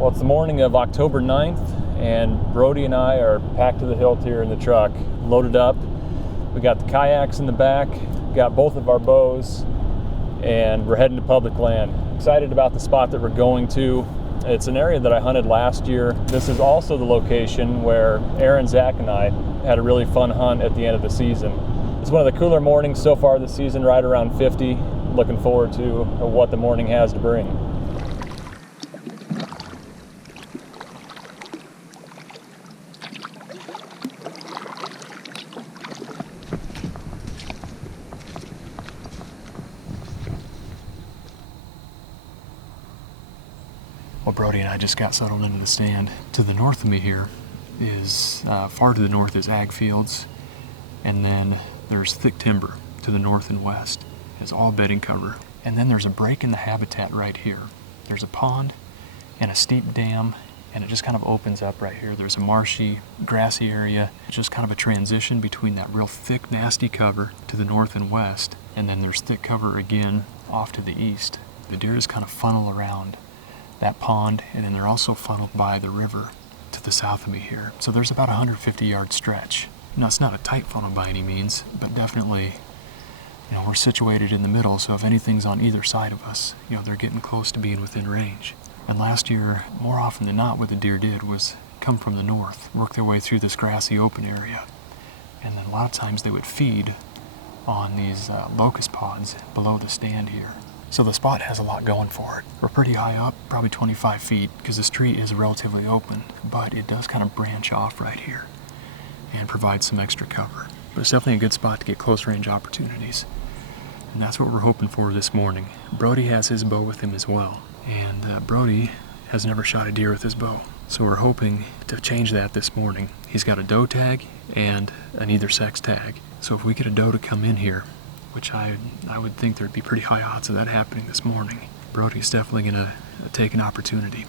Well, it's the morning of October 9th, and Brodie and I are packed to the hilt here in the truck, loaded up. We got the kayaks in the back, got both of our bows, and we're heading to public land. Excited about the spot that we're going to. It's an area that I hunted last year. This is also the location where Aaron, Zach, and I had a really fun hunt at the end of the season. It's one of the cooler mornings so far this season, right around 50. Looking forward to what the morning has to bring. Well, Brodie and I just got settled into the stand. To the north of me here is, far to the north is ag fields, and then there's thick timber to the north and west. It's all bedding cover. And then there's a break in the habitat right here. There's a pond and a steep dam, and it just kind of opens up right here. There's a marshy, grassy area. It's just kind of a transition between that real thick, nasty cover to the north and west, and then there's thick cover again off to the east. The deer just kind of funnel around that pond, and then they're also funneled by the river to the south of me here. So there's about a 150-yard stretch. Now, it's not a tight funnel by any means, but definitely, we're situated in the middle, so if anything's on either side of us, they're getting close to being within range. And last year, more often than not, what the deer did was come from the north, work their way through this grassy open area, and then a lot of times they would feed on these locust pods below the stand here. So the spot has a lot going for it. We're pretty high up, probably 25 feet, because this tree is relatively open, but it does kind of branch off right here and provide some extra cover. But it's definitely a good spot to get close range opportunities. And that's what we're hoping for this morning. Brodie has his bow with him as well. And Brodie has never shot a deer with his bow. So we're hoping to change that this morning. He's got a doe tag and an either sex tag. So if we get a doe to come in here, which I would think there'd be pretty high odds of that happening this morning, Brodie's definitely going to take an opportunity.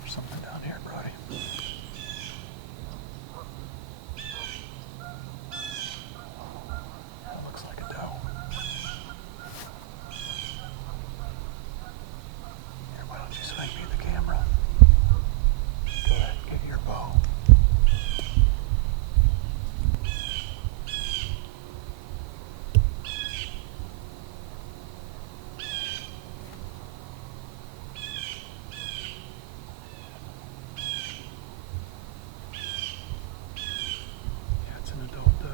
There's something down here, Brodie. That looks like a doe. Here, why don't you swing me the camera? Go ahead and get your bow. Yeah, it's an adult doe.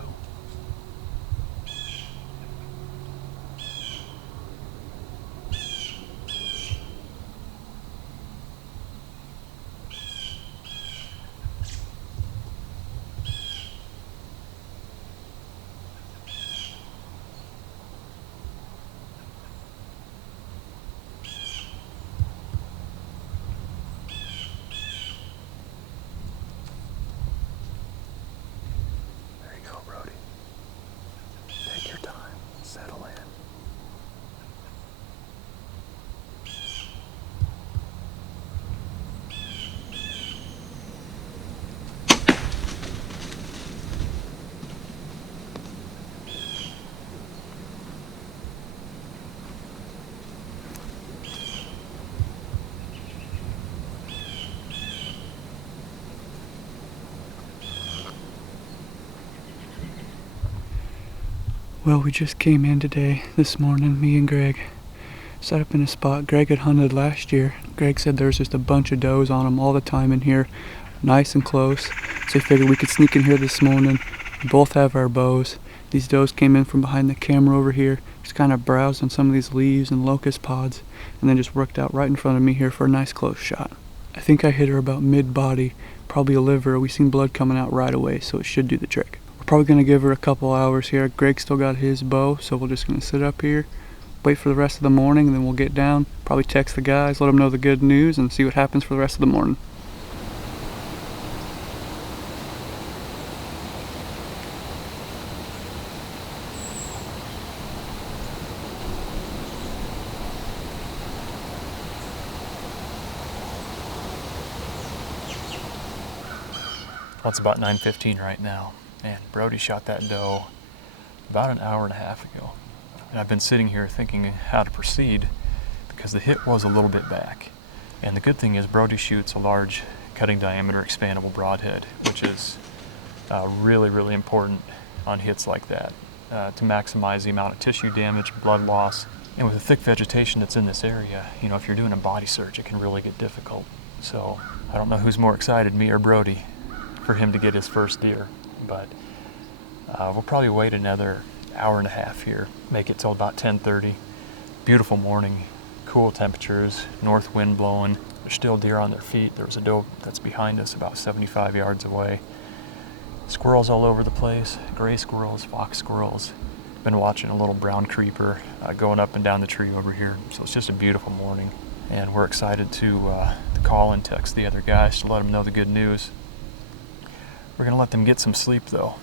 There you go, Brodie. Take your time. Settle in. Well, we just came in this morning, me and Greg. Set up in a spot Greg had hunted last year. Greg said there's just a bunch of does on them all the time in here, nice and close. So he figured we could sneak in here this morning. We both have our bows. These does came in from behind the camera over here, just kind of browsed on some of these leaves and locust pods, and then just worked out right in front of me here for a nice close shot. I think I hit her about mid-body, probably a liver. We seen blood coming out right away, so it should do the trick. We're probably going to give her a couple hours here. Greg still got his bow, so we're just going to sit up here, wait for the rest of the morning, and then we'll get down, probably text the guys, let them know the good news, and see what happens for the rest of the morning. Well, it's about 9:15 right now. And Brodie shot that doe about an hour and a half ago. And I've been sitting here thinking how to proceed because the hit was a little bit back. And the good thing is Brodie shoots a large cutting diameter expandable broadhead, which is really, really important on hits like that to maximize the amount of tissue damage, blood loss. And with the thick vegetation that's in this area, you know, if you're doing a body search, it can really get difficult. So I don't know who's more excited, me or Brodie, for him to get his first deer. But we'll probably wait another hour and a half here, make it till about 10:30. Beautiful morning, cool temperatures, north wind blowing. There's still deer on their feet. There was a doe that's behind us about 75 yards away. Squirrels all over the place, gray squirrels, fox squirrels. Been watching a little brown creeper going up and down the tree over here. So it's just a beautiful morning, and we're excited to call and text the other guys to let them know the good news. We're gonna let them get some sleep though,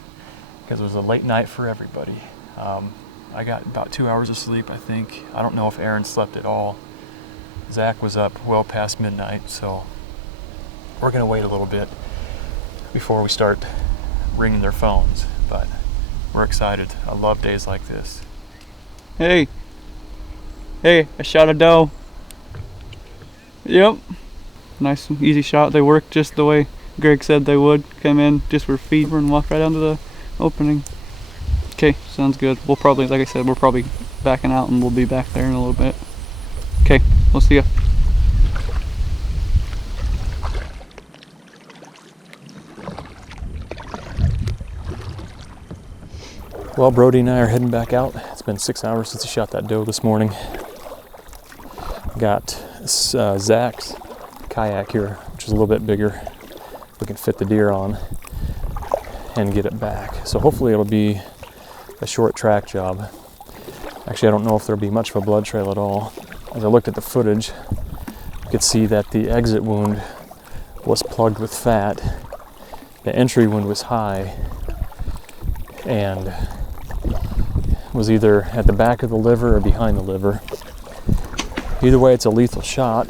because it was a late night for everybody. I got about 2 hours of sleep, I think. I don't know if Aaron slept at all. Zach was up well past midnight, so we're gonna wait a little bit before we start ringing their phones, but we're excited. I love days like this. Hey, I shot a doe. Yep, nice easy shot. They worked just the way Greg said they would. Came in, just were fever and walked right onto the opening. Okay, sounds good. We'll probably, like I said, we're probably backing out and we'll be back there in a little bit. Okay, we'll see ya. Well, Brodie and I are heading back out. It's been 6 hours since he shot that doe this morning. Got Zach's kayak here, which is a little bit bigger. We can fit the deer on and get it back. So hopefully it'll be a short track job. Actually, I don't know if there'll be much of a blood trail at all. As I looked at the footage, you could see that the exit wound was plugged with fat. The entry wound was high and was either at the back of the liver or behind the liver. Either way, it's a lethal shot,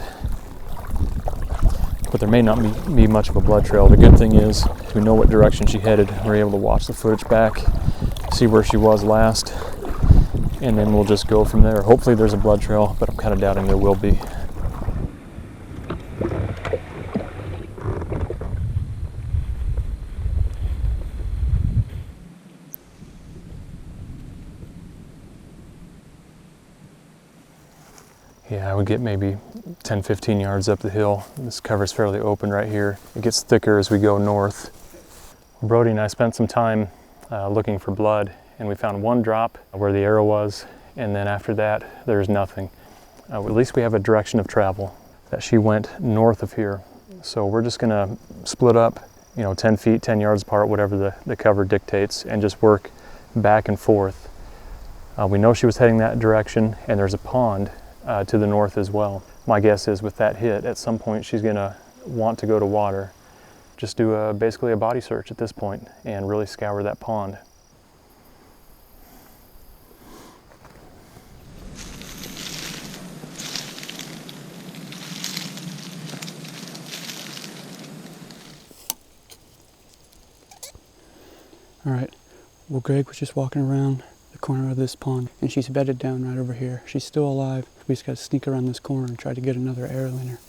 but there may not be much of a blood trail. The good thing is we know what direction she headed. We're able to watch the footage back, see where she was last, and then we'll just go from there. Hopefully there's a blood trail, but I'm kind of doubting there will be. Yeah, I would get maybe 10-15 yards up the hill. This cover's fairly open right here. It gets thicker as we go north. Brodie and I spent some time looking for blood, and we found one drop where the arrow was, and then after that, there's nothing. At least we have a direction of travel, that she went north of here. So we're just gonna split up, 10 feet, 10 yards apart, whatever the cover dictates, and just work back and forth. We know she was heading that direction, and there's a pond to the north as well. My guess is with that hit, at some point she's gonna want to go to water. Just do basically a body search at this point and really scour that pond. All right, well, Greg was just walking around the corner of this pond and she's bedded down right over here. She's still alive. We just gotta sneak around this corner and try to get another arrow in her.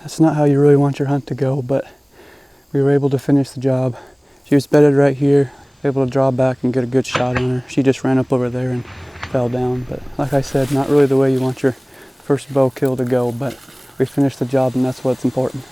That's not how you really want your hunt to go, but we were able to finish the job. She was bedded right here, able to draw back and get a good shot on her. She just ran up over there and fell down, but like I said, not really the way you want your first bow kill to go, but we finished the job and that's what's important.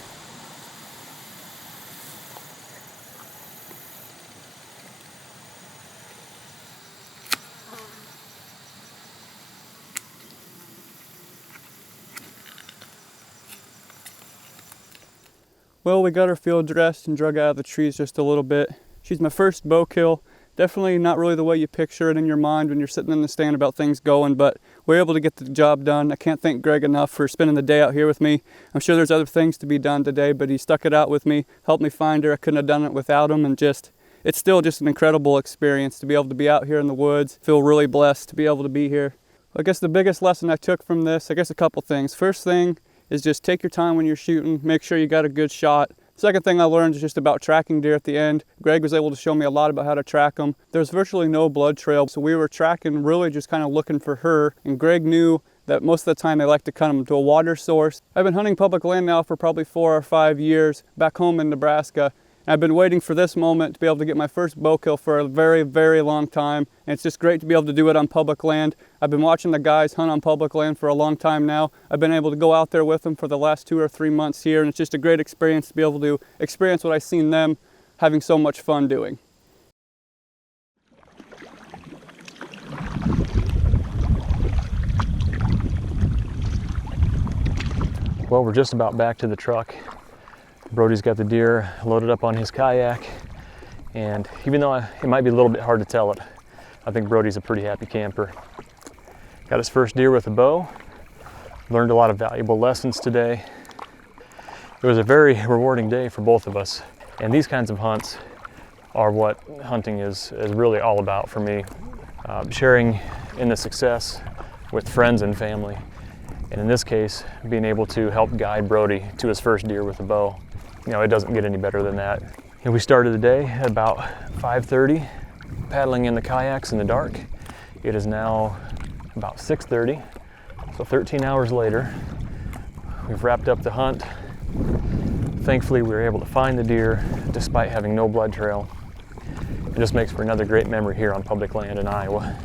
Well, we got her field dressed and drug out of the trees just a little bit. She's my first bow kill Definitely not really the way you picture it in your mind when you're sitting in the stand about things going, but we're able to get the job done. I can't thank Greg enough for spending the day out here with me. I'm sure there's other things to be done today, but he stuck it out with me, helped me find her. I couldn't have done it without him, and it's still just an incredible experience to be able to be out here in the woods. Feel really blessed to be able to be here. I guess the biggest lesson I took from this, a couple things. First thing is just take your time when you're shooting, make sure you got a good shot. Second thing I learned is just about tracking deer at the end. Greg was able to show me a lot about how to track them. There's virtually no blood trail, so we were tracking, really just kind of looking for her, and Greg knew that most of the time they like to cut them to a water source. I've been hunting public land now for probably 4 or 5 years back home in Nebraska. I've been waiting for this moment to be able to get my first bow kill for a very, very long time. And it's just great to be able to do it on public land. I've been watching the guys hunt on public land for a long time now. I've been able to go out there with them for the last 2 or 3 months here, and it's just a great experience to be able to experience what I've seen them having so much fun doing. Well, we're just about back to the truck. Brodie's got the deer loaded up on his kayak, and even though it might be a little bit hard to tell it, I think Brodie's a pretty happy camper. Got his first deer with a bow, learned a lot of valuable lessons today. It was a very rewarding day for both of us, and these kinds of hunts are what hunting is really all about for me. Sharing in the success with friends and family, and in this case, being able to help guide Brodie to his first deer with a bow. You know, it doesn't get any better than that. And we started the day at about 5:30, paddling in the kayaks in the dark. It is now about 6:30, so 13 hours later. We've wrapped up the hunt. Thankfully, we were able to find the deer despite having no blood trail. It just makes for another great memory here on public land in Iowa.